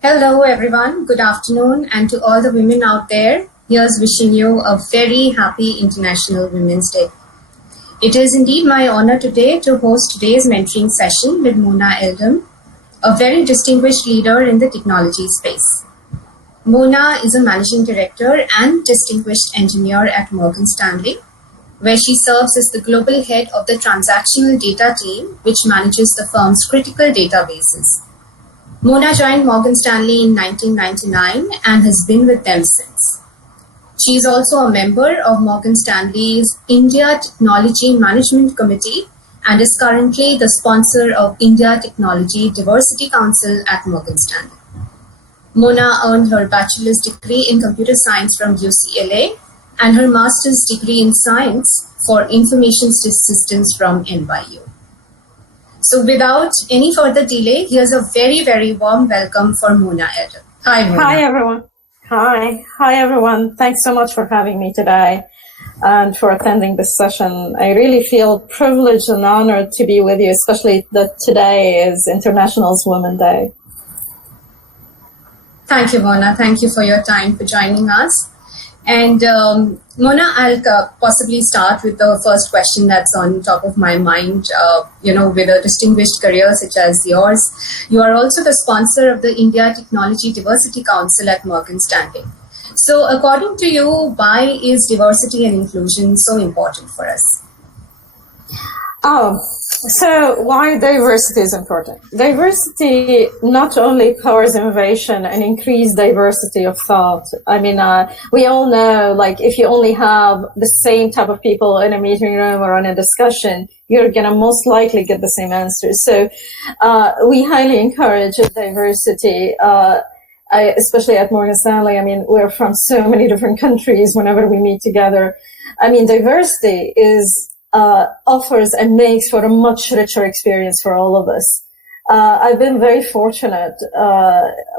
Hello, everyone. Good afternoon. And to all the women out there, here's wishing you a very happy International Women's Day. It is indeed my honor today to host today's mentoring session with Mona Eldam, a very distinguished leader in the technology space. Mona is a managing director and distinguished engineer at Morgan Stanley, where she serves as the global head of the transactional data team, which manages the firm's critical databases. Mona joined Morgan Stanley in 1999 and has been with them since. She is also a member of Morgan Stanley's India Technology Management Committee and is currently the sponsor of India Technology Diversity Council at Morgan Stanley. Mona earned her bachelor's degree in computer science from UCLA and her master's degree in science for information systems from NYU. So without any further delay, here's a very, very warm welcome for Mona Eldam. Hi, Mona. Hi, everyone. Hi, everyone. Thanks so much for having me today and for attending this session. I really feel privileged and honored to be with you, especially that today is International Women's Day. Thank you, Mona. Thank you for your time for joining us. And Mona, I'll possibly start with the first question that's on top of my mind. With a distinguished career such as yours, you are also the sponsor of the India Technology Diversity Council at Morgan Stanley. So according to you, why is diversity and inclusion so important for us? So why diversity is important? Diversity not only powers innovation and increased diversity of thought. I mean, we all know, like, if you only have the same type of people in a meeting room or in a discussion, you're going to most likely get the same answers. So we highly encourage diversity, especially at Morgan Stanley. I mean, we're from so many different countries whenever we meet together. I mean, diversity offers and makes for a much richer experience for all of us. I've been very fortunate.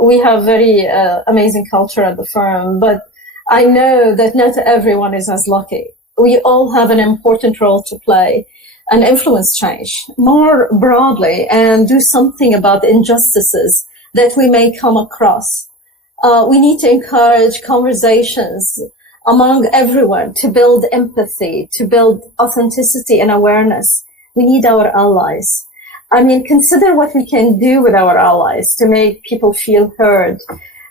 We have very amazing culture at the firm, but I know that not everyone is as lucky. We all have an important role to play and influence change more broadly and do something about the injustices that we may come across. We need to encourage conversations among everyone to build empathy, to build authenticity and awareness. We need our allies. I mean, consider what we can do with our allies to make people feel heard.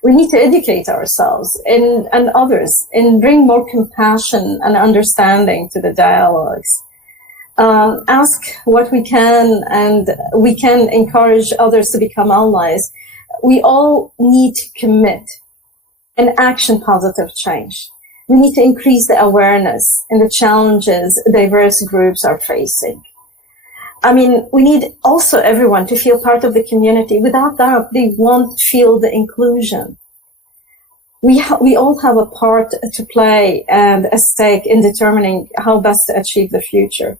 We need to educate ourselves and others and bring more compassion and understanding to the dialogues. Ask what we can, and we can encourage others to become allies. We all need to commit and action positive change. We need to increase the awareness in the challenges diverse groups are facing. I mean, we need also everyone to feel part of the community. Without that, they won't feel the inclusion. We all have a part to play and a stake in determining how best to achieve the future.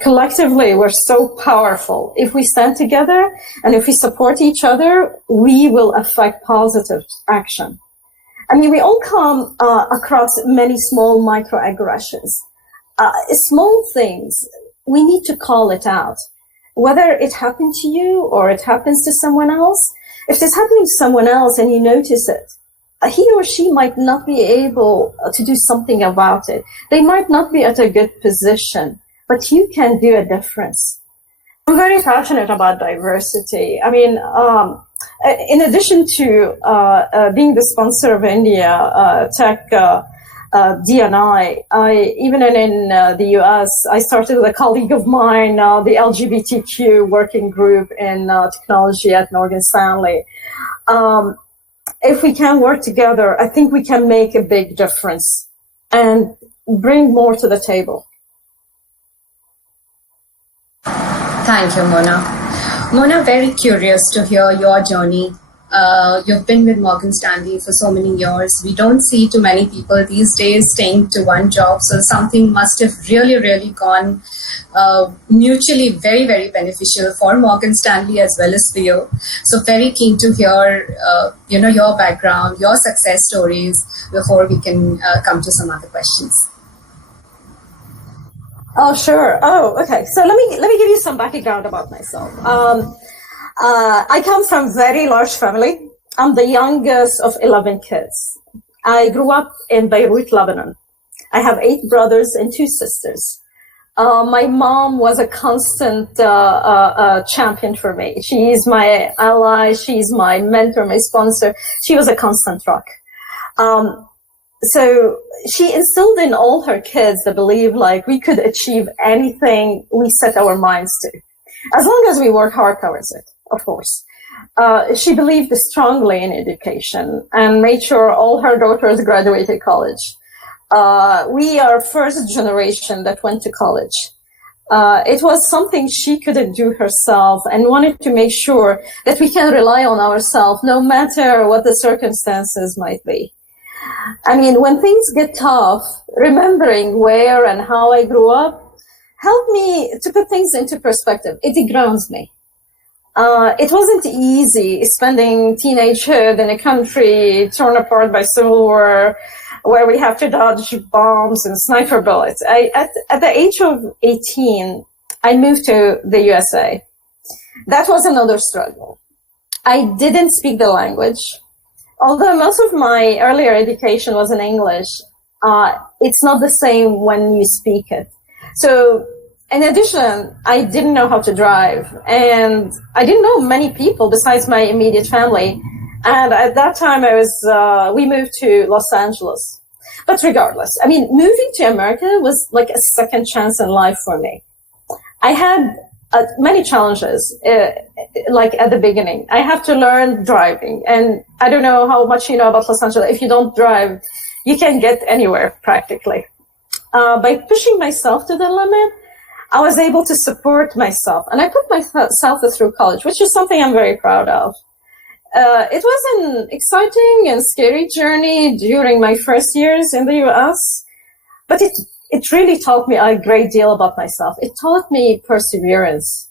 Collectively, we're so powerful. If we stand together and if we support each other, we will affect positive action. I mean, we all come across many small microaggressions. Small things, we need to call it out. Whether it happened to you or it happens to someone else, if it's happening to someone else and you notice it, he or she might not be able to do something about it. They might not be at a good position, but you can do a difference. I'm very passionate about diversity. I mean, in addition to being the sponsor of India Tech D&I, even in the US, I started with a colleague of mine, the LGBTQ working group in technology at Morgan Stanley. If we can work together, I think we can make a big difference and bring more to the table. Thank you, Mona. Mona, very curious to hear your journey. You've been with Morgan Stanley for so many years. We don't see too many people these days staying to one job, so something must have really, really gone mutually very, very beneficial for Morgan Stanley as well as for you. So very keen to hear, your background, your success stories before we can come to some other questions. Oh, sure. Oh, okay. So let me give you some background about myself. I come from very large family. I'm the youngest of 11 kids. I grew up in Beirut, Lebanon. I have 8 brothers and 2 sisters. My mom was a constant champion for me. She's my ally. She's my mentor, my sponsor. She was a constant rock. So she instilled in all her kids the belief like we could achieve anything we set our minds to, as long as we work hard towards it, of course. She believed strongly in education and made sure all her daughters graduated college. We are first generation that went to college. It was something she couldn't do herself and wanted to make sure that we can rely on ourselves no matter what the circumstances might be. I mean, when things get tough, remembering where and how I grew up helped me to put things into perspective. It grounds me. It wasn't easy spending teenagehood in a country torn apart by civil war, where we have to dodge bombs and sniper bullets. At the age of 18, I moved to the USA. That was another struggle. I didn't speak the language. Although most of my earlier education was in English, it's not the same when you speak it. So in addition, I didn't know how to drive, and I didn't know many people besides my immediate family. And at that time, we moved to Los Angeles. But regardless, I mean, moving to America was like a second chance in life for me. I had many challenges, like at the beginning. I have to learn driving. And I don't know how much you know about Los Angeles. If you don't drive, you can't get anywhere practically. By pushing myself to the limit, I was able to support myself. And I put myself through college, which is something I'm very proud of. It was an exciting and scary journey during my first years in the US, but it really taught me a great deal about myself. It taught me perseverance.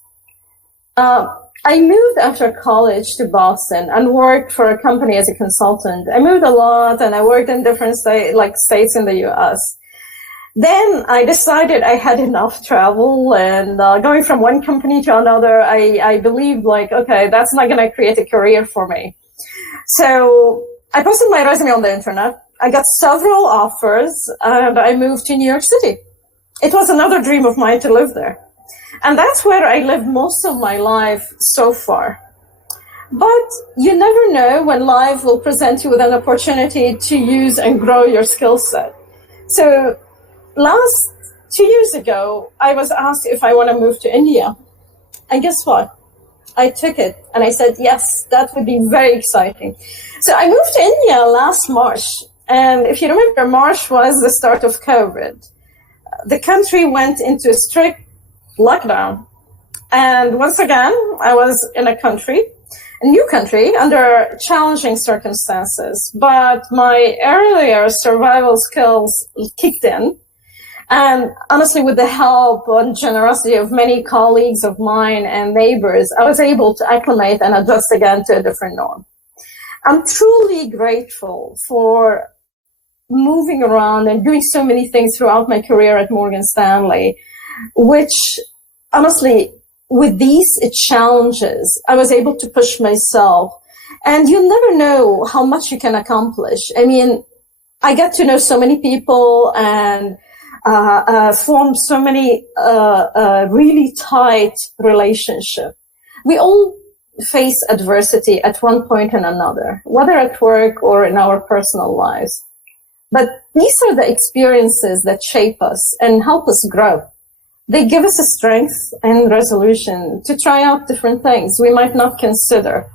I moved after college to Boston and worked for a company as a consultant. I moved a lot and I worked in different states in the US. Then I decided I had enough travel, and going from one company to another, I believed like, okay, that's not going to create a career for me. So I posted my resume on the internet. I got several offers, and I moved to New York City. It was another dream of mine to live there. And that's where I lived most of my life so far. But you never know when life will present you with an opportunity to use and grow your skill set. So last 2 years ago, I was asked if I want to move to India. And guess what? I took it and I said, yes, that would be very exciting. So I moved to India last March. And if you remember, March was the start of COVID. The country went into a strict lockdown. And once again, I was in a new country, under challenging circumstances. But my earlier survival skills kicked in. And honestly, with the help and generosity of many colleagues of mine and neighbors, I was able to acclimate and adjust again to a different norm. I'm truly grateful for moving around and doing so many things throughout my career at Morgan Stanley, which honestly, with these challenges, I was able to push myself. And you never know how much you can accomplish. I mean, I get to know so many people and form so many really tight relationships. We all face adversity at one point and another, whether at work or in our personal lives. But these are the experiences that shape us and help us grow. They give us a strength and resolution to try out different things we might not consider.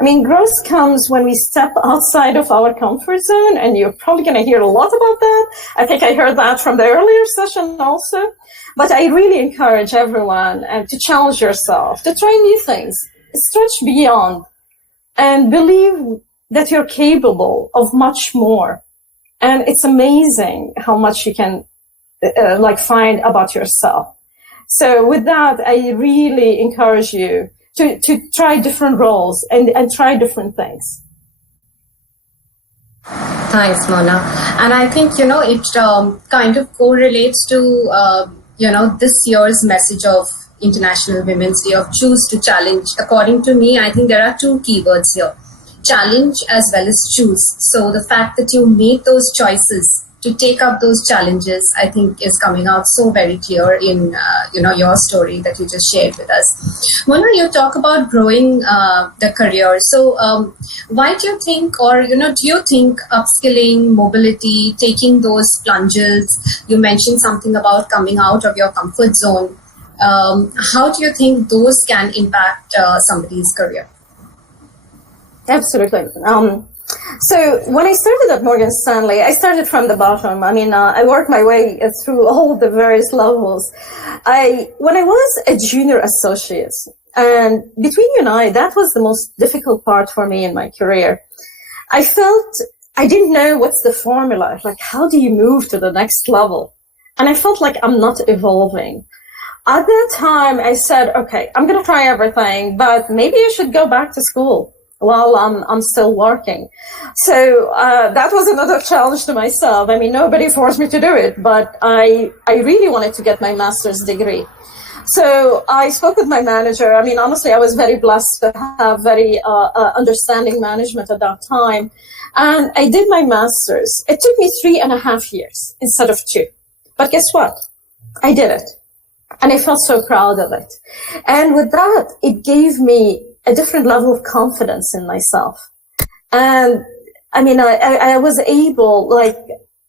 I mean, growth comes when we step outside of our comfort zone, and you're probably going to hear a lot about that. I think I heard that from the earlier session also. But I really encourage everyone to challenge yourself, to try new things, stretch beyond, and believe that you're capable of much more. And it's amazing how much you can find about yourself. So with that, I really encourage you to try different roles and try different things. Thanks, Mona. And I think, it kind of correlates to, this year's message of International Women's Day of Choose to Challenge. According to me, I think there are two keywords here. challenge as well as choose. So the fact that you make those choices to take up those challenges, I think, is coming out so very clear in your story that you just shared with us. Mona, you talk about growing the career. So why do you think, or do you think upskilling, mobility, taking those plunges? You mentioned something about coming out of your comfort zone. How do you think those can impact somebody's career? Absolutely. So when I started at Morgan Stanley, I started from the bottom. I mean, I worked my way through all the various levels. When I was a junior associate, and between you and I, that was the most difficult part for me in my career. I felt I didn't know what's the formula. Like, how do you move to the next level? And I felt like I'm not evolving. At that time, I said, okay, I'm going to try everything, but maybe I should go back to school while I'm still working. So that was another challenge to myself. I mean, nobody forced me to do it, but I really wanted to get my master's degree. So I spoke with my manager. I mean, honestly, I was very blessed to have very understanding management at that time. And I did my master's. It took me 3.5 years instead of 2. But guess what? I did it. And I felt so proud of it. And with that, it gave me a different level of confidence in myself. And I mean, I was able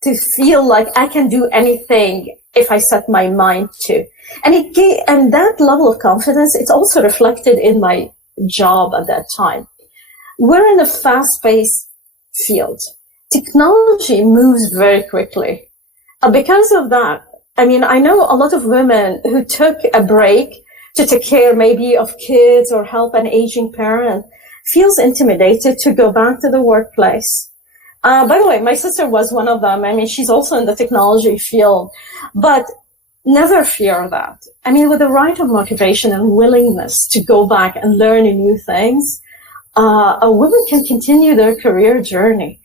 to feel like I can do anything if I set my mind to. And that level of confidence, it's also reflected in my job at that time. We're in a fast-paced field. Technology moves very quickly. Because of that, I mean, I know a lot of women who took a break to take care maybe of kids or help an aging parent feels intimidated to go back to the workplace. By the way, my sister was one of them. I mean, she's also in the technology field, but never fear that. I mean, with the right of motivation and willingness to go back and learn new things, a woman can continue their career journey.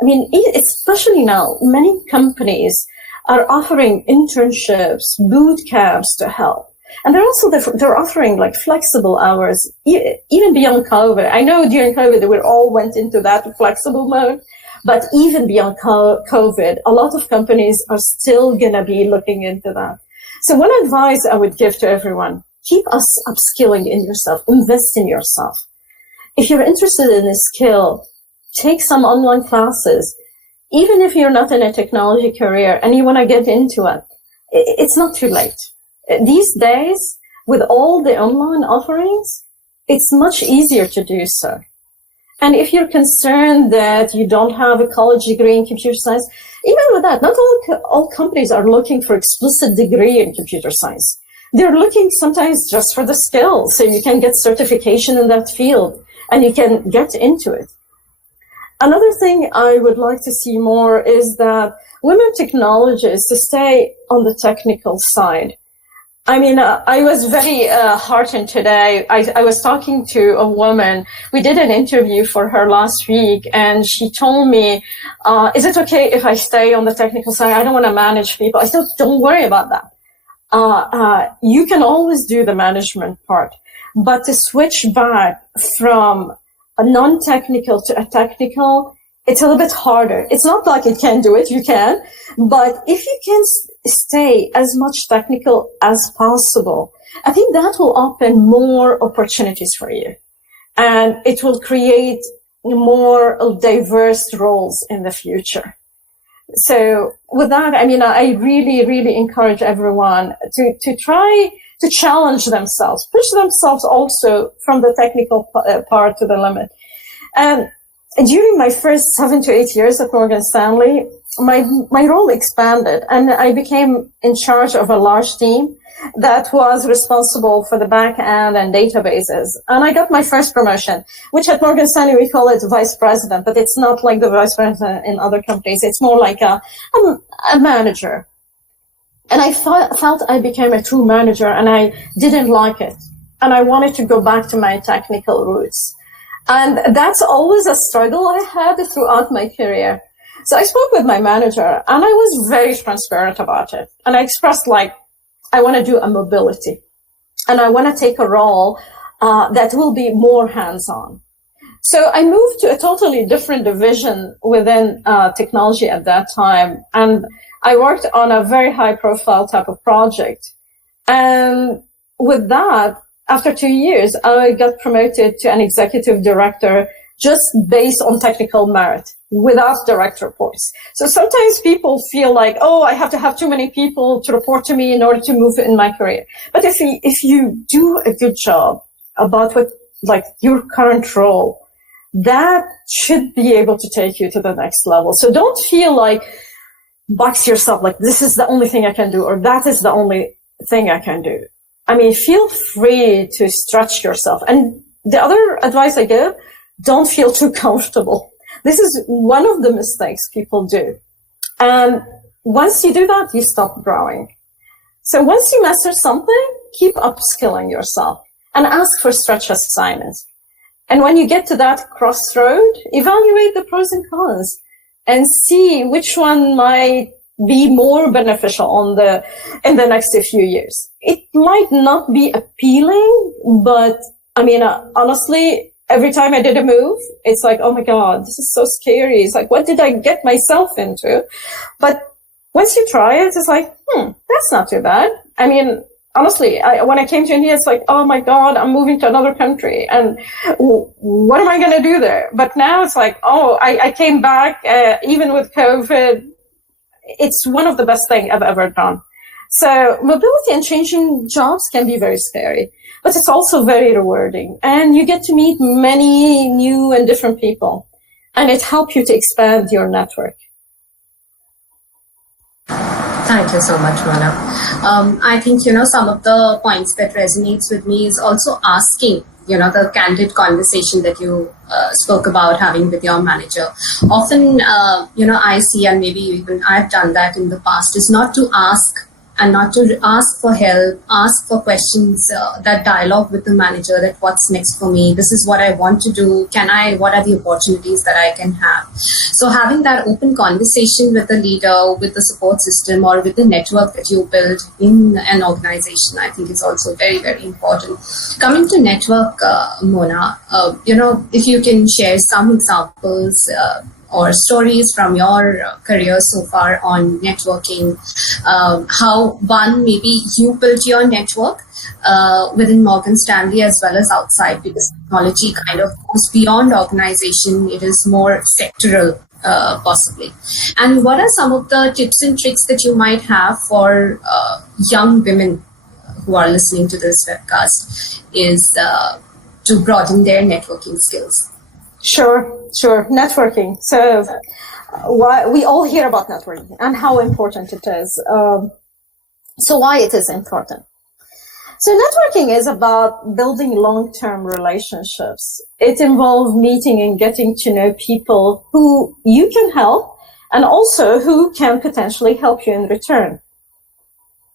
I mean, especially now, many companies are offering internships, boot camps to help. And they're offering flexible hours, even beyond COVID. I know during COVID, we all went into that flexible mode, but even beyond COVID, a lot of companies are still going to be looking into that. So one advice I would give to everyone, keep us upskilling in yourself, invest in yourself. If you're interested in a skill, take some online classes. Even if you're not in a technology career and you want to get into it, it's not too late. These days, with all the online offerings, it's much easier to do so. And if you're concerned that you don't have a college degree in computer science, even with that, not all companies are looking for explicit degree in computer science. They're looking sometimes just for the skill, so you can get certification in that field and you can get into it. Another thing I would like to see more is that women technologists to stay on the technical side. I mean, I was very heartened today. I was talking to a woman. We did an interview for her last week, and she told me, is it okay if I stay on the technical side? I don't want to manage people. I said, don't worry about that. You can always do the management part, but to switch back from a non-technical to a technical, it's a little bit harder. It's not like you can't do it, you can, but if you can stay as much technical as possible, I think that will open more opportunities for you. And it will create more diverse roles in the future. So with that, I mean, I really, really encourage everyone to try to challenge themselves, push themselves also from the technical part to the limit. And during my first 7 to 8 years at Morgan Stanley, my role expanded, and I became in charge of a large team that was responsible for the back end and databases. And I got my first promotion, which at Morgan Stanley we call it vice president, but it's not like the vice president in other companies. It's more like a manager. And I felt I became a true manager, and I didn't like it. And I wanted to go back to my technical roots. And that's always a struggle I had throughout my career. So I spoke with my manager, and I was very transparent about it. And I expressed I want to do a mobility, and I want to take a role that will be more hands-on. So I moved to a totally different division within technology at that time. And I worked on a very high profile type of project. And with that, after 2 years, I got promoted to an executive director just based on technical merit without direct reports. So sometimes people feel like, oh, I have to have too many people to report to me in order to move in my career. But if you do a good job about what, like your current role, that should be able to take you to the next level. So don't feel like box yourself like this is the only thing I can do or that is the only thing I can do. I mean, feel free to stretch yourself. And the other advice I give, don't feel too comfortable. This is one of the mistakes people do. And once you do that, you stop growing. So once you master something, keep upskilling yourself and ask for stretch assignments. And when you get to that crossroad, evaluate the pros and cons and see which one might be more beneficial in the next few years. It might not be appealing, but I mean, honestly, every time I did a move, it's like, oh my God, this is so scary. It's like, what did I get myself into? But once you try it, it's like, that's not too bad. I mean, honestly, when I came to India, it's like, oh my God, I'm moving to another country. And what am I going to do there? But now it's like, oh, I came back, even with COVID. It's one of the best things I've ever done. So mobility and changing jobs can be very scary, but it's also very rewarding. And you get to meet many new and different people. And it helps you to expand your network. Thank you so much, Mona. I think, some of the points that resonates with me is also asking, the candid conversation that you spoke about having with your manager. Often, I see, and maybe even I've done that in the past, is not to ask and not to ask for help, ask for questions, that dialogue with the manager, that what's next for me, this is what I want to do, what are the opportunities that I can have. So having that open conversation with the leader, with the support system, or with the network that you build in an organization, I think is also very, very important. Coming to network, Mona, if you can share some examples or stories from your career so far on networking, how maybe you built your network within Morgan Stanley as well as outside, because technology kind of goes beyond organization. It is more sectoral, possibly. And what are some of the tips and tricks that you might have for young women who are listening to this webcast is to broaden their networking skills? Sure. Networking. So we all hear about networking and how important it is. So why it is important? So networking is about building long-term relationships. It involves meeting and getting to know people who you can help and also who can potentially help you in return.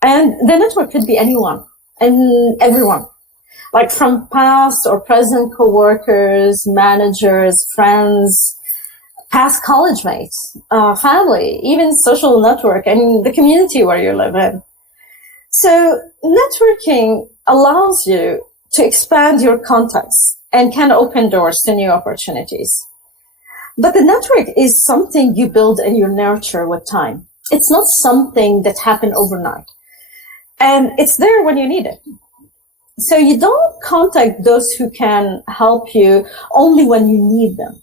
And the network could be anyone and everyone. Like from past or present coworkers, managers, friends, past college mates, family, even social network and the community where you live in. So networking allows you to expand your contacts and can open doors to new opportunities. But the network is something you build and you nurture with time. It's not something that happened overnight. And it's there when you need it. So you don't contact those who can help you only when you need them.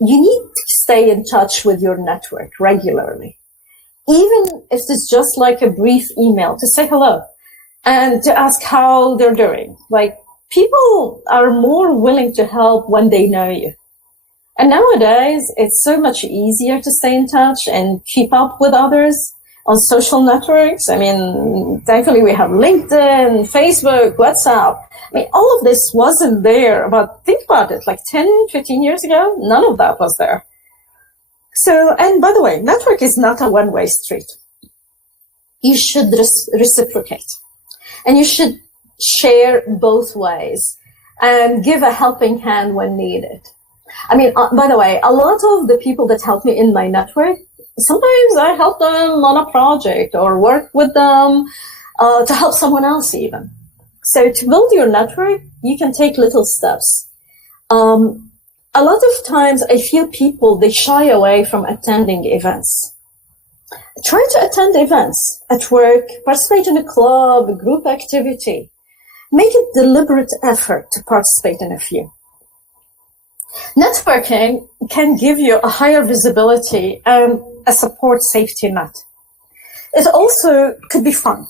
You need to stay in touch with your network regularly, even if it's just like a brief email to say hello and to ask how they're doing. Like, people are more willing to help when they know you. And nowadays, it's so much easier to stay in touch and keep up with others on social networks. I mean, thankfully we have LinkedIn, Facebook, WhatsApp. I mean, all of this wasn't there, but think about it, like 10, 15 years ago, none of that was there. So, and by the way, network is not a one-way street. You should reciprocate and you should share both ways and give a helping hand when needed. I mean, by the way, a lot of the people that help me in my network, sometimes I help them on a project or work with them to help someone else even. So to build your network, you can take little steps. a lot of times I feel people, they shy away from attending events. Try to attend events at work, participate in a club, a group activity. Make a deliberate effort to participate in a few. Networking can give you a higher visibility and a support safety net. It also could be fun.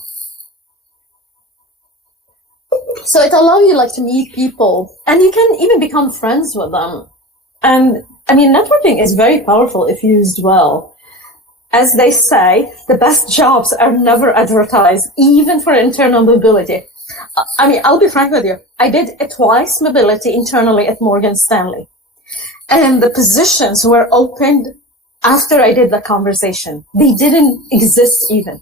So it allows you like to meet people, and you can even become friends with them. And I mean, networking is very powerful if used well. As they say, the best jobs are never advertised, even for internal mobility. I mean, I'll be frank with you. I did a twice mobility internally at Morgan Stanley. And the positions were opened after I did the conversation. They didn't exist even.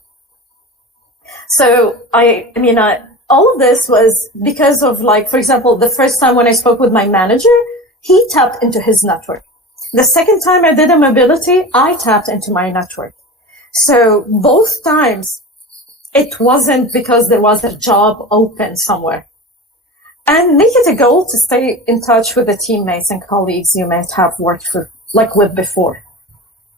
So all of this was because of, like, for example, the first time when I spoke with my manager, he tapped into his network. The second time I did a mobility, I tapped into my network. So both times, it wasn't because there was a job open somewhere. And make it a goal to stay in touch with the teammates and colleagues you might have worked with before.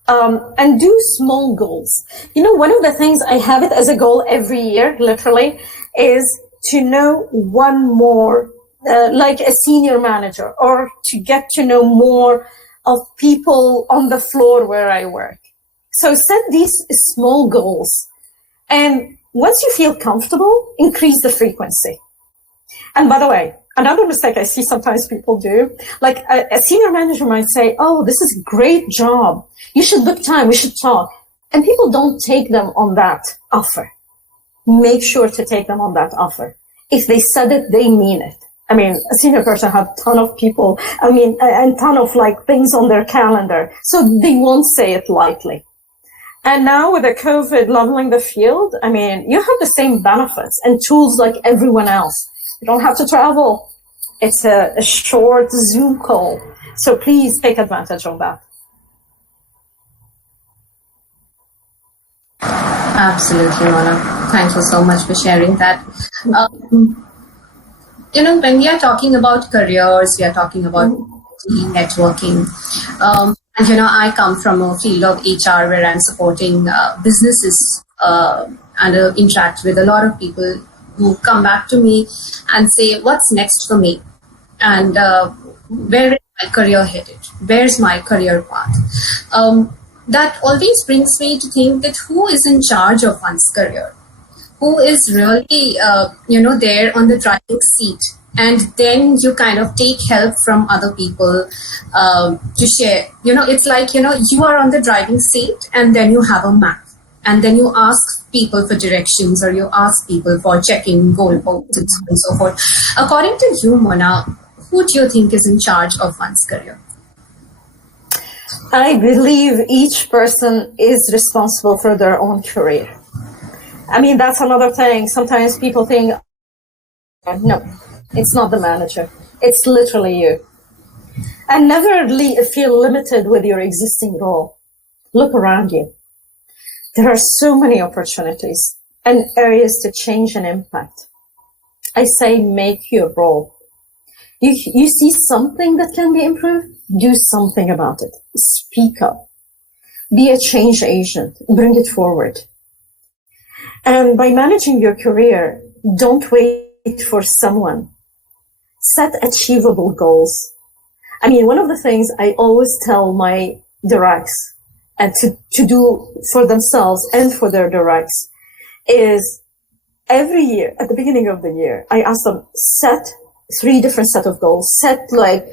And do small goals. You know, one of the things I have it as a goal every year, literally, is to know one more, like a senior manager, or to get to know more of people on the floor where I work. So set these small goals. And once you feel comfortable, increase the frequency. And by the way, another mistake I see sometimes people do, like a senior manager might say, oh, this is a great job. You should book time. We should talk. And people don't take them on that offer. Make sure to take them on that offer. If they said it, they mean it. I mean, a senior person has a ton of people, and ton of like things on their calendar. So they won't say it lightly. And now with the COVID leveling the field, I mean, you have the same benefits and tools like everyone else. You don't have to travel. It's a short Zoom call. So please take advantage of that. Absolutely, Mona. Thank you so much for sharing that. You know, when we are talking about careers, we are talking about networking. And, you know, I come from a field of HR where I'm supporting businesses and interact with a lot of people who come back to me and say, what's next for me? And where is my career headed? Where's my career path? That always brings me to think that who is in charge of one's career? Who is really, there on the driving seat? And then you kind of take help from other people to share. You know, it's like, you know, you are on the driving seat and then you have a map. And then you ask people for directions, or you ask people for checking goalposts and so on and so forth. According to you, Mona, who do you think is in charge of one's career? I believe each person is responsible for their own career. I mean, that's another thing. Sometimes people think, no, it's not the manager. It's literally you. And never feel limited with your existing role. Look around you. There are so many opportunities and areas to change and impact. I say make your role. You see something that can be improved, do something about it. Speak up. Be a change agent. Bring it forward. And by managing your career, don't wait for someone. Set achievable goals. I mean, one of the things I always tell my directs and to do for themselves and for their directs is every year, at the beginning of the year, I ask them, set 3 different set of goals. Set like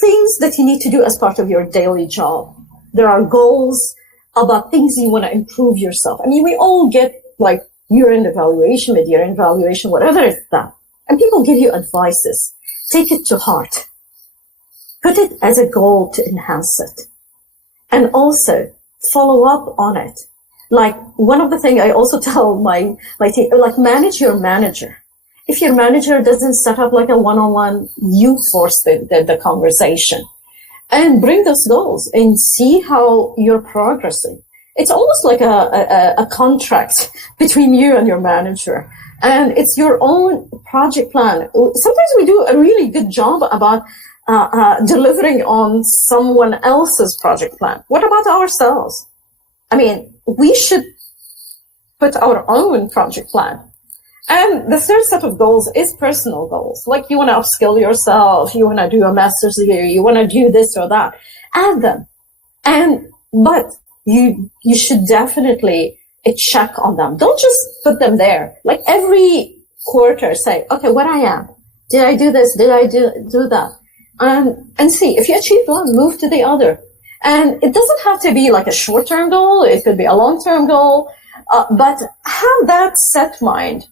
things that you need to do as part of your daily job. There are goals about things you want to improve yourself. I mean, we all get like year-end evaluation, mid-year evaluation, whatever it's that. And people give you advices. Take it to heart. Put it as a goal to enhance it. And also follow up on it. Like one of the things I also tell my team, like manage your manager. If your manager doesn't set up like a one-on-one, you force the conversation and bring those goals and see how you're progressing. It's almost like a contract between you and your manager. And it's your own project plan. Sometimes we do a really good job about delivering on someone else's project plan. What about ourselves? I mean, we should put our own project plan. And the third set of goals is personal goals. Like you want to upskill yourself, you want to do a master's degree, you want to do this or that. Add them. But you should definitely check on them. Don't just put them there. Like every quarter say, okay, what I am. Did I do this? Did I do that? And see, if you achieved one, move to the other. And it doesn't have to be like a short-term goal. It could be a long-term goal. But have that set mind.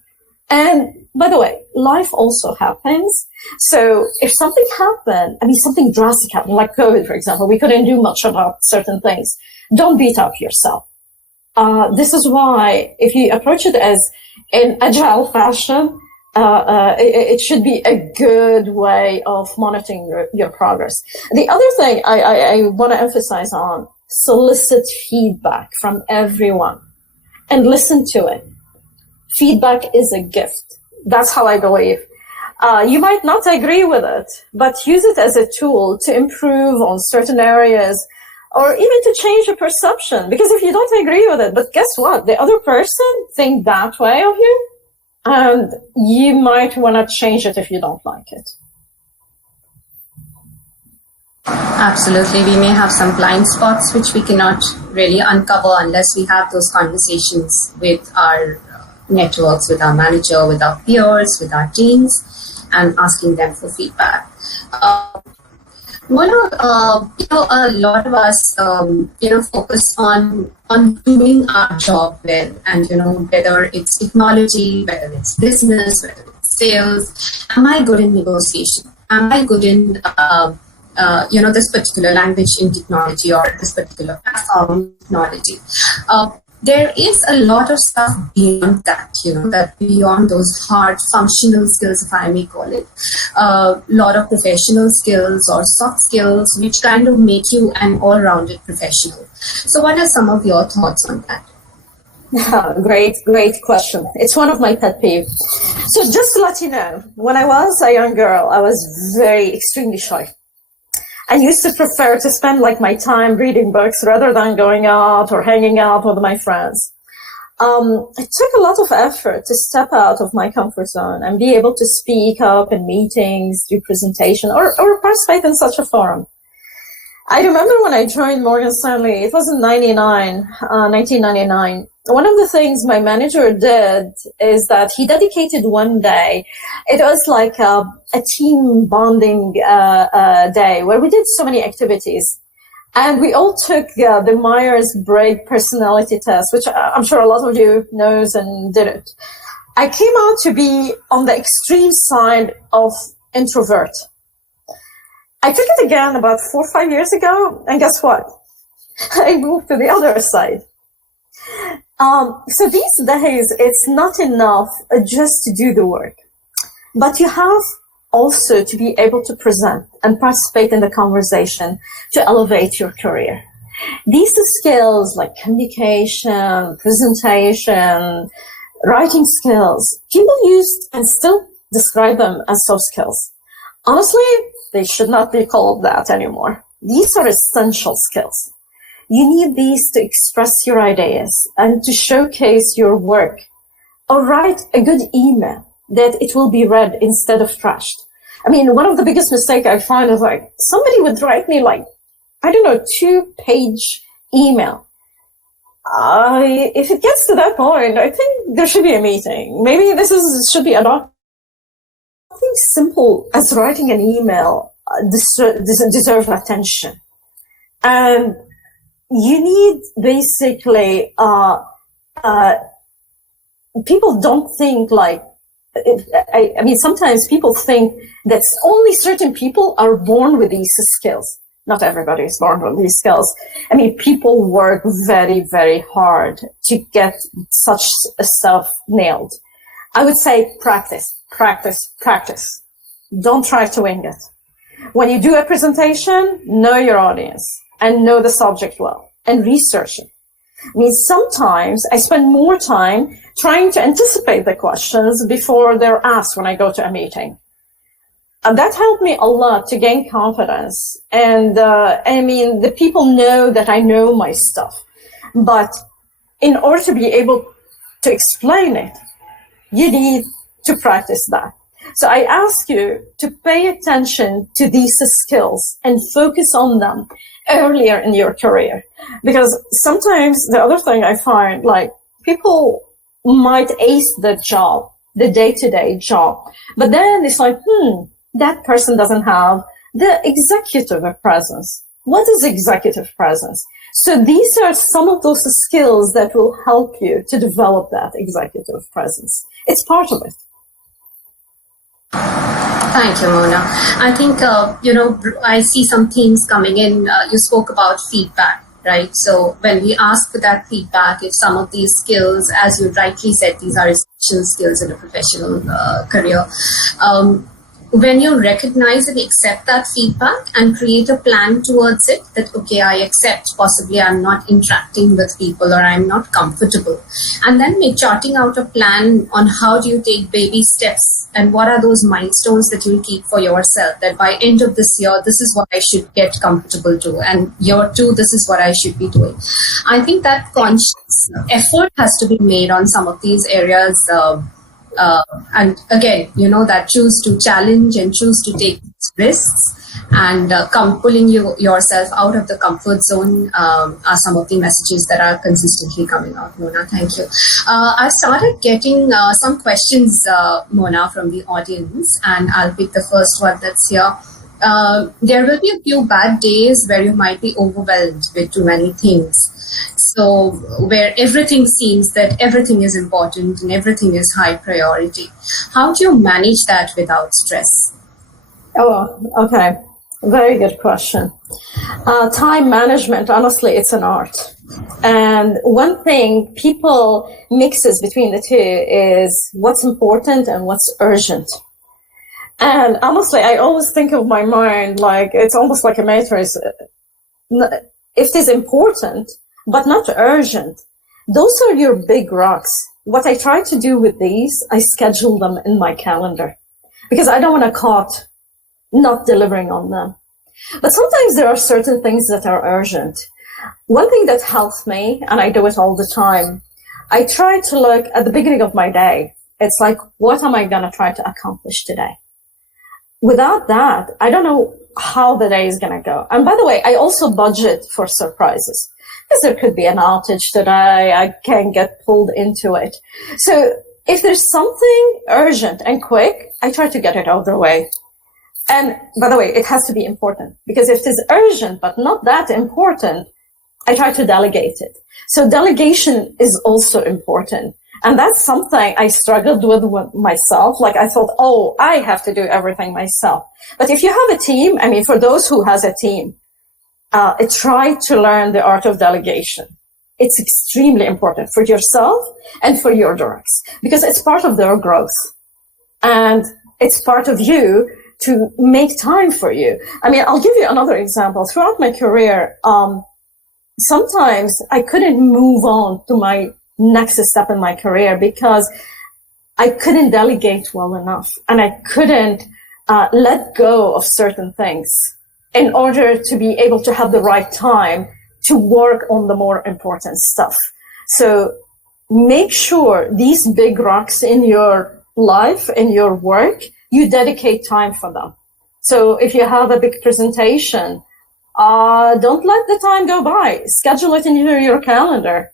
And by the way, life also happens. So if something happened, I mean, something drastic happened, like COVID, for example, we couldn't do much about certain things. Don't beat up yourself. This is why if you approach it as in agile fashion, it should be a good way of monitoring your progress. The other thing I want to emphasize on, solicit feedback from everyone and listen to it. Feedback is a gift. That's how I believe. You might not agree with it, but use it as a tool to improve on certain areas or even to change your perception. Because if you don't agree with it, but guess what? The other person think that way of you, and you might want to change it if you don't like it. Absolutely. We may have some blind spots which we cannot really uncover unless we have those conversations with our networks, with our manager, with our peers, with our teams, and asking them for feedback. A lot of us, focus on doing our job well, and whether it's technology, whether it's business, whether it's sales. Am I good in negotiation? Am I good in this particular language in technology or this particular platform technology? There is a lot of stuff beyond that, that beyond those hard functional skills, if I may call it, a lot of professional skills or soft skills, which kind of make you an all-rounded professional. So what are some of your thoughts on that? Great question. It's one of my pet peeves. So just to let you know, when I was a young girl, I was extremely shy. I used to prefer to spend like my time reading books rather than going out or hanging out with my friends. It took a lot of effort to step out of my comfort zone and be able to speak up in meetings, do presentation, or participate in such a forum. I remember when I joined Morgan Stanley, it was in 1999. One of the things my manager did is that he dedicated one day. It was like a team bonding day where we did so many activities. And we all took the Myers-Briggs personality test, which I'm sure a lot of you knows and did it. I came out to be on the extreme side of introvert. I took it again about 4 or 5 years ago, and guess what? I moved to the other side. So these days, it's not enough just to do the work, but you have also to be able to present and participate in the conversation to elevate your career. These skills like communication, presentation, writing skills, people use and still describe them as soft skills. Honestly, they should not be called that anymore. These are essential skills. You need these to express your ideas and to showcase your work, or write a good email that it will be read instead of trashed. I mean, one of the biggest mistakes I find is like somebody would write me like, 2-page email. If it gets to that point, I think there should be a meeting. Maybe should be adopted. Something simple as writing an email deserves attention. And you need basically, people don't think like, sometimes people think that only certain people are born with these skills. Not everybody is born with these skills. People work very, very hard to get such stuff nailed. I would say practice. Don't try to wing it. When you do a presentation, know your audience and know the subject well and research it. Sometimes I spend more time trying to anticipate the questions before they're asked when I go to a meeting. that helped me a lot to gain confidence. And the people know that I know my stuff. But in order to be able to explain it, you need to practice that. So I ask you to pay attention to these skills and focus on them earlier in your career. Because sometimes the other thing I find, like, people might ace the job, the day-to-day job, but then it's like, that person doesn't have the executive presence. What is executive presence? So these are some of those skills that will help you to develop that executive presence. It's part of it. Thank you, Mona. I think, I see some themes coming in. You spoke about feedback, right? So when we ask for that feedback, if some of these skills, as you rightly said, these are essential skills in a professional career, when you recognize and accept that feedback and create a plan towards it, that, okay, I accept possibly I'm not interacting with people or I'm not comfortable. And then charting out a plan on how do you take baby steps and what are those milestones that you'll keep for yourself, that by end of this year, this is what I should get comfortable to. And year 2, this is what I should be doing. I think that conscious effort has to be made on some of these areas. And again, that choose to challenge and choose to take risks and pulling yourself out of the comfort zone are some of the messages that are consistently coming out. Mona, thank you. I've started getting some questions, Mona, from the audience, and I'll pick the first one that's here. There will be a few bad days where you might be overwhelmed with too many things. So where everything seems that everything is important and everything is high priority. How do you manage that without stress? Oh, okay. Very good question. Time management, honestly, it's an art. And one thing people mixes between the two is what's important and what's urgent. And honestly, I always think of my mind like it's almost like a matrix. If it is important, but not urgent, those are your big rocks. What I try to do with these, I schedule them in my calendar because I don't want to caught not delivering on them. But sometimes there are certain things that are urgent. One thing that helps me, and I do it all the time, I try to look at the beginning of my day. It's like, what am I going to try to accomplish today? Without that, I don't know how the day is going to go. And by the way, I also budget for surprises. Because there could be an outage today, I can get pulled into it. So if there's something urgent and quick, I try to get it out of the way. And by the way, it has to be important, because if it is urgent but not that important, I try to delegate it. So delegation is also important. And that's something I struggled with myself. Like I thought, I have to do everything myself. But if you have a team, for those who has a team, try to learn the art of delegation. It's extremely important for yourself and for your directs because it's part of their growth and it's part of you to make time for you. I'll give you another example. Throughout my career, sometimes I couldn't move on to my next step in my career because I couldn't delegate well enough and I couldn't let go of certain things in order to be able to have the right time to work on the more important stuff. So make sure these big rocks in your life, in your work, you dedicate time for them. So if you have a big presentation, don't let the time go by. Schedule it into your calendar.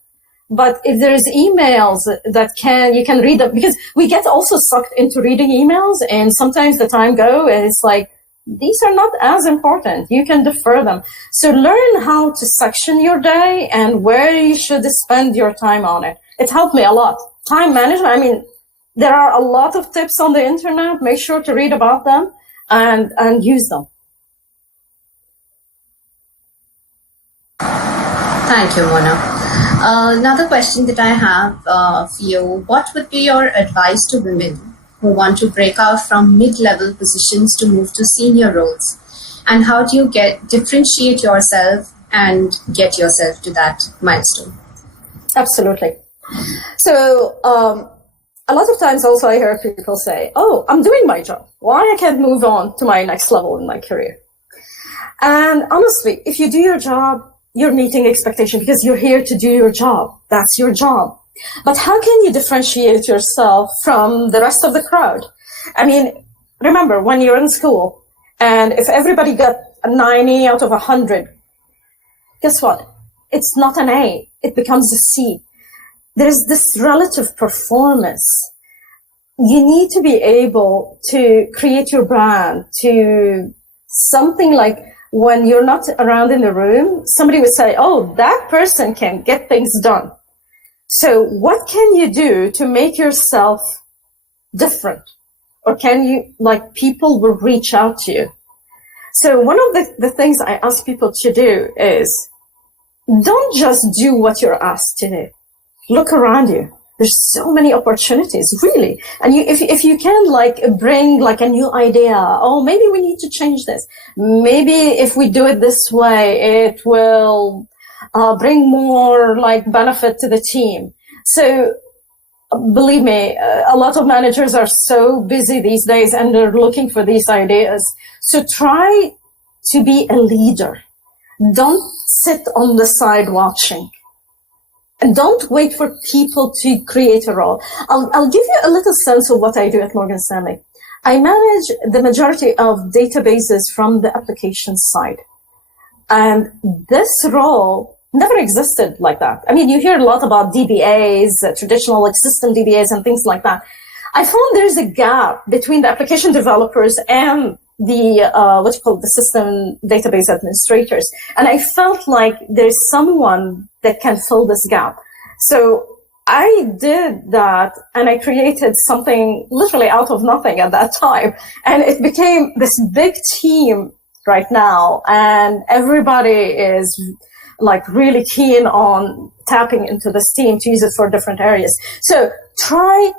But if there's emails that you can read them, because we get also sucked into reading emails and sometimes the time goes and it's like, these are not as important. You can defer them. So learn how to section your day and where you should spend your time on it. It helped me a lot. Time management, there are a lot of tips on the internet. Make sure to read about them and use them. Thank you, Mona. Another question that I have for you, what would be your advice to women who want to break out from mid-level positions to move to senior roles? And how do you differentiate yourself and get yourself to that milestone? Absolutely. So a lot of times also I hear people say, I'm doing my job. Why I can't move on to my next level in my career? And honestly, if you do your job, you're meeting expectation because you're here to do your job. That's your job. But how can you differentiate yourself from the rest of the crowd? I mean, remember when you're in school and if everybody got a 90 out of 100, guess what? It's not an A. It becomes a C. There's this relative performance. You need to be able to create your brand to something like when you're not around in the room, somebody would say, oh, that person can get things done. So what can you do to make yourself different? Or can you, like, people will reach out to you? So one of the things I ask people to do is don't just do what you're asked to do. Look around you. There's so many opportunities, really. And if you can like bring like a new idea, oh, maybe we need to change this. Maybe if we do it this way, it will bring more like benefit to the team. So believe me, a lot of managers are so busy these days and they're looking for these ideas. So try to be a leader. Don't sit on the side watching. And don't wait for people to create a role. I'll give you a little sense of what I do at Morgan Stanley. I manage the majority of databases from the application side. And this role never existed like that. I mean, you hear a lot about DBAs, traditional like system DBAs and things like that. I found there's a gap between the application developers and the the system database administrators. And I felt like there's someone that can fill this gap. So I did that and I created something literally out of nothing at that time. And it became this big team right now. And everybody is like really keen on tapping into this team to use it for different areas. So try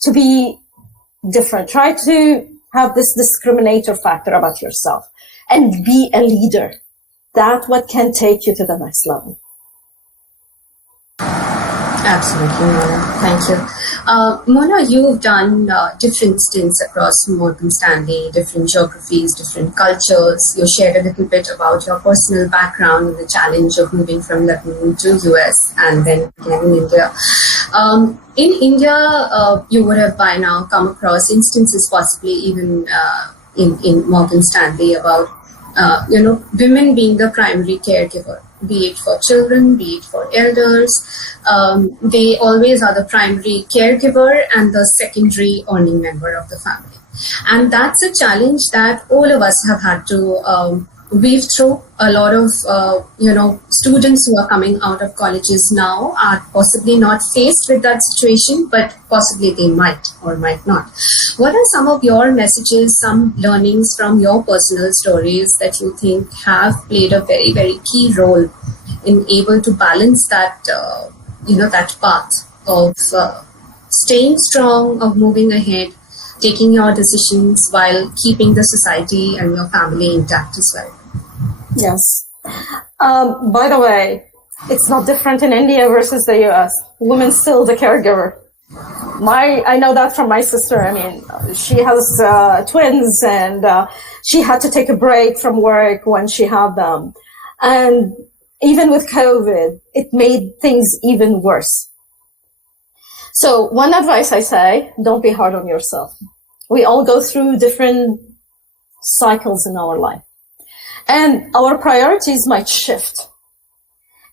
to be different. Try to have this discriminator factor about yourself and be a leader. That's what can take you to the next level. Absolutely, Mona. Thank you. Mona, you've done different stints across Morgan Stanley, different geographies, different cultures. You shared a little bit about your personal background and the challenge of moving from Lebanon to US and then again in India. In India, you would have by now come across instances, possibly even in Morgan Stanley, about women being the primary caregiver, be it for children, be it for elders. They always are the primary caregiver and the secondary earning member of the family. And that's a challenge that all of us have had to weave through. A lot of, students who are coming out of colleges now are possibly not faced with that situation, but possibly they might or might not. What are some of your messages, some learnings from your personal stories that you think have played a very, very key role in able to balance that, that path of staying strong, of moving ahead, taking your decisions while keeping the society and your family intact as well? Yes. By the way, it's not different in India versus the US. Women's still the caregiver. I know that from my sister. I mean, she has twins and she had to take a break from work when she had them. And even with COVID, it made things even worse. So one advice I say, don't be hard on yourself. We all go through different cycles in our life. And our priorities might shift.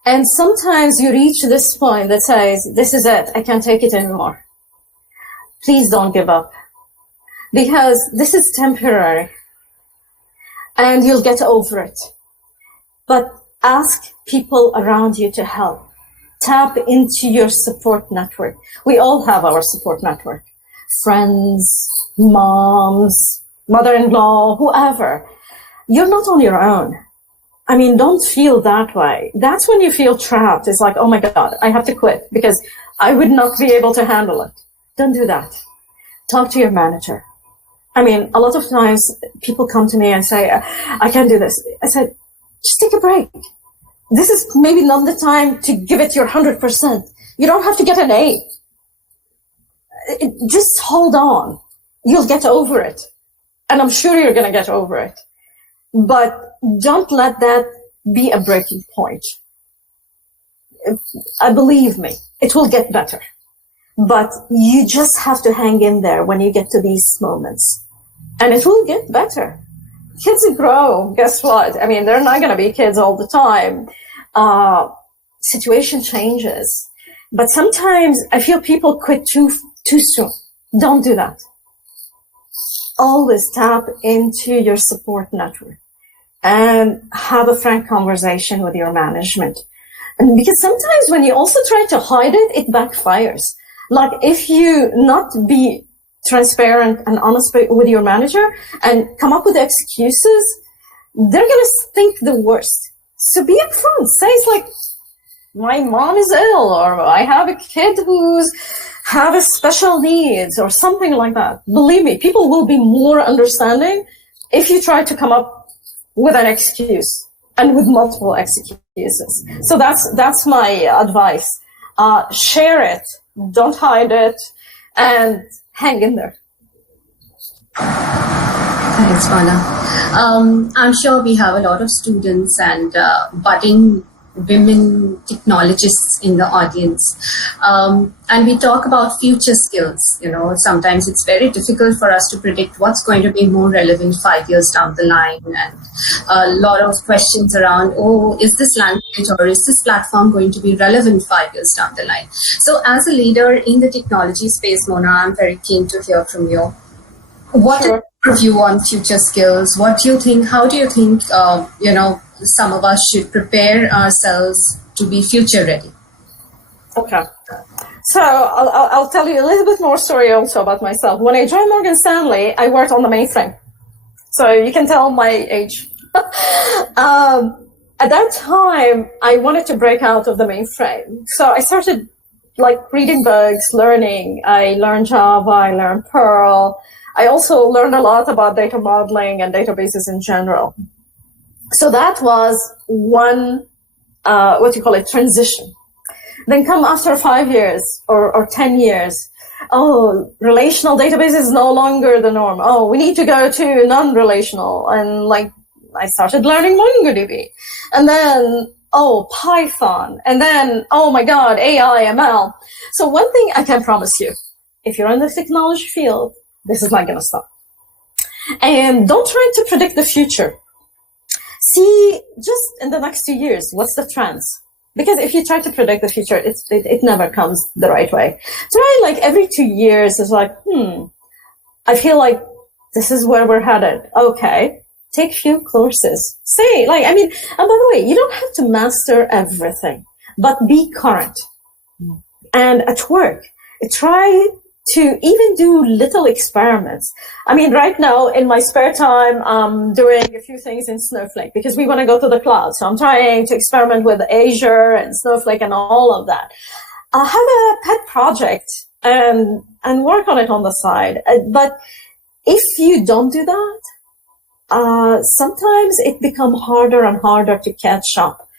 And sometimes you reach this point that says, this is it, I can't take it anymore. Please don't give up. Because this is temporary. And you'll get over it. But ask people around you to help. Tap into your support network. We all have our support network. Friends, moms, mother-in-law, whoever. You're not on your own. I mean, don't feel that way. That's when you feel trapped. It's like, oh my God, I have to quit because I would not be able to handle it. Don't do that. Talk to your manager. I mean, a lot of times people come to me and say, I can't do this. I said, just take a break. This is maybe not the time to give it your 100%. You don't have to get an A. Just hold on. You'll get over it. and I'm sure you're going to get over it. But don't let that be a breaking point. Believe me, it will get better. But you just have to hang in there when you get to these moments. And it will get better. Kids grow. Guess what? I mean, they're not going to be kids all the time. Situation changes. But sometimes I feel people quit too soon. Don't do that. Always tap into your support network and have a frank conversation with your management. And because sometimes when you also try to hide it, it backfires. Like if you not be transparent and honest with your manager and come up with excuses, they're going to think the worst. So be upfront. Say it's like, my mom is ill, or I have a kid who's have a special needs, or something like that. Believe me, people will be more understanding if you try to come up with an excuse and with multiple excuses. So that's my advice. Share it, don't hide it, and hang in there. Thanks, Mona. I'm sure we have a lot of students and budding women technologists in the audience. And we talk about future skills. Sometimes it's very difficult for us to predict what's going to be more relevant 5 years down the line. And a lot of questions around, is this language or is this platform going to be relevant 5 years down the line? So as a leader in the technology space, Mona, I'm very keen to hear from you. What is your view on future skills? What do you think? How do you think, some of us should prepare ourselves to be future ready? Okay. So I'll tell you a little bit more story also about myself. When I joined Morgan Stanley, I worked on the mainframe. So you can tell my age. At that time, I wanted to break out of the mainframe. So I started reading books, learning. I learned Java, I learned Perl. I also learned a lot about data modeling and databases in general. So that was one, transition. Then come after 5 years or 10 years. Relational database is no longer the norm. We need to go to non-relational. And I started learning MongoDB. And then, Python. And then, oh my God, AI, ML. So one thing I can promise you, if you're in the technology field, this is not going to stop. And don't try to predict the future. See, just in the next 2 years, what's the trends? Because if you try to predict the future, it never comes the right way. Try every 2 years is I feel like this is where we're headed. Okay, take few courses. And by the way, you don't have to master everything, but be current. And at work, try to even do little experiments. Right now in my spare time, I'm doing a few things in Snowflake because we want to go to the cloud. So I'm trying to experiment with Azure and Snowflake and all of that. I'll have a pet project and work on it on the side. But if you don't do that, sometimes it becomes harder and harder to catch up.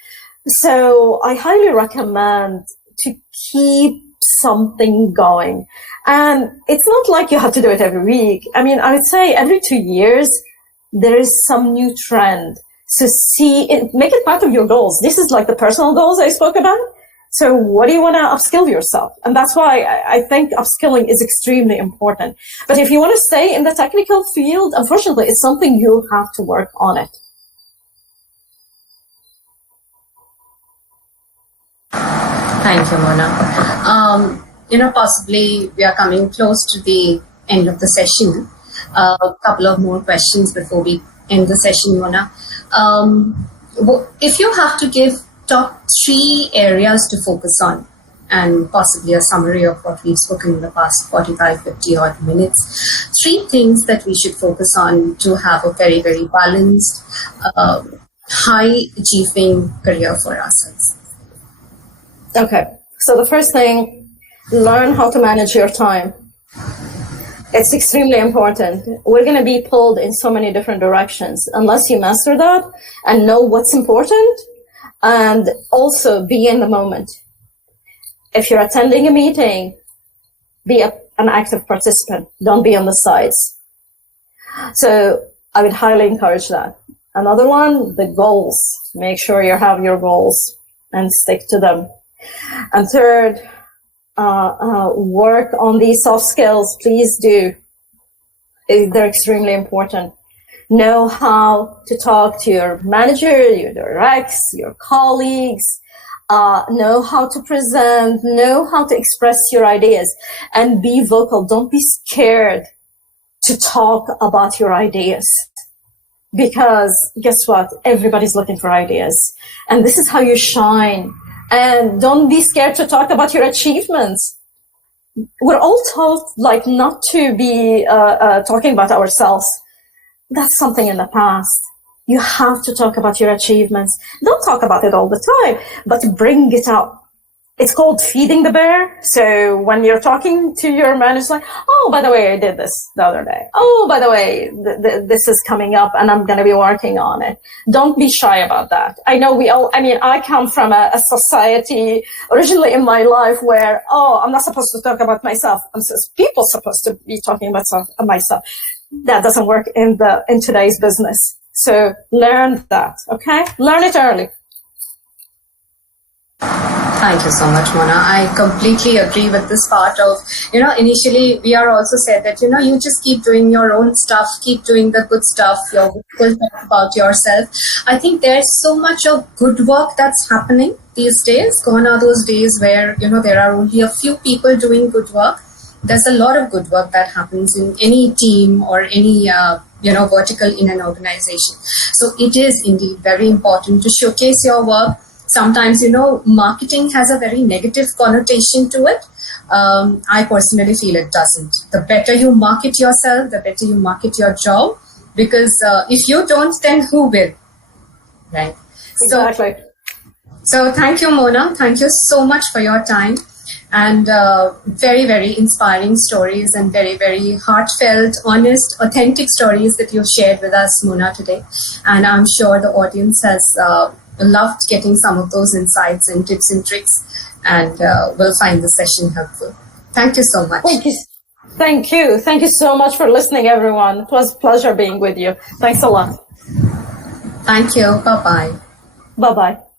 So I highly recommend to keep something going. And it's not like you have to do it every week. I would say every 2 years, there is some new trend. So make it part of your goals. This is the personal goals I spoke about. So what do you want to upskill yourself? And that's why I think upskilling is extremely important. But if you want to stay in the technical field, unfortunately, it's something you have to work on it. Thank you, Mona. Possibly we are coming close to the end of the session. A couple of more questions before we end the session, Mona. If you have to give top 3 areas to focus on, and possibly a summary of what we've spoken in the past 45, 50 odd minutes, 3 things that we should focus on to have a very, very balanced, high achieving career for ourselves. Okay, so the first thing, learn how to manage your time. It's extremely important. We're going to be pulled in so many different directions. Unless you master that and know what's important, and also be in the moment. If you're attending a meeting, be an active participant. Don't be on the sides. So I would highly encourage that. Another one, the goals. Make sure you have your goals and stick to them. And third, work on these soft skills. Please do. They're extremely important. Know how to talk to your manager, your directs, your colleagues. Know how to present. Know how to express your ideas. And be vocal. Don't be scared to talk about your ideas. Because guess what? Everybody's looking for ideas. And this is how you shine. And don't be scared to talk about your achievements. We're all taught like not to be talking about ourselves. That's something in the past. You have to talk about your achievements. Don't talk about it all the time, but bring it up. It's called feeding the bear. So when you're talking to your manager, like, oh, by the way, I did this the other day. Oh, by the way, this is coming up and I'm going to be working on it. Don't be shy about that. I know I come from a society originally in my life where, I'm not supposed to talk about myself. People supposed to be talking about myself. That doesn't work in today's business. So learn that, okay? Learn it early. Thank you so much, Mona. I completely agree with this part of, initially we are also said that, you just keep doing your own stuff, keep doing the good stuff, your good talk about yourself. I think there's so much of good work that's happening these days. Gone are those days where, there are only a few people doing good work. There's a lot of good work that happens in any team or any, vertical in an organization. So it is indeed very important to showcase your work. Sometimes, marketing has a very negative connotation to it. I personally feel it doesn't. The better you market yourself, the better you market your job, because if you don't, then who will? Right? Exactly. So thank you, Mona. Thank you so much for your time and very, very inspiring stories and very, very heartfelt, honest, authentic stories that you've shared with us, Mona, today. And I'm sure the audience has loved getting some of those insights and tips and tricks, and will find the session helpful. Thank you so much. Thank you. Thank you so much for listening, everyone. It was a pleasure being with you. Thanks a lot. Thank you. Bye-bye. Bye-bye.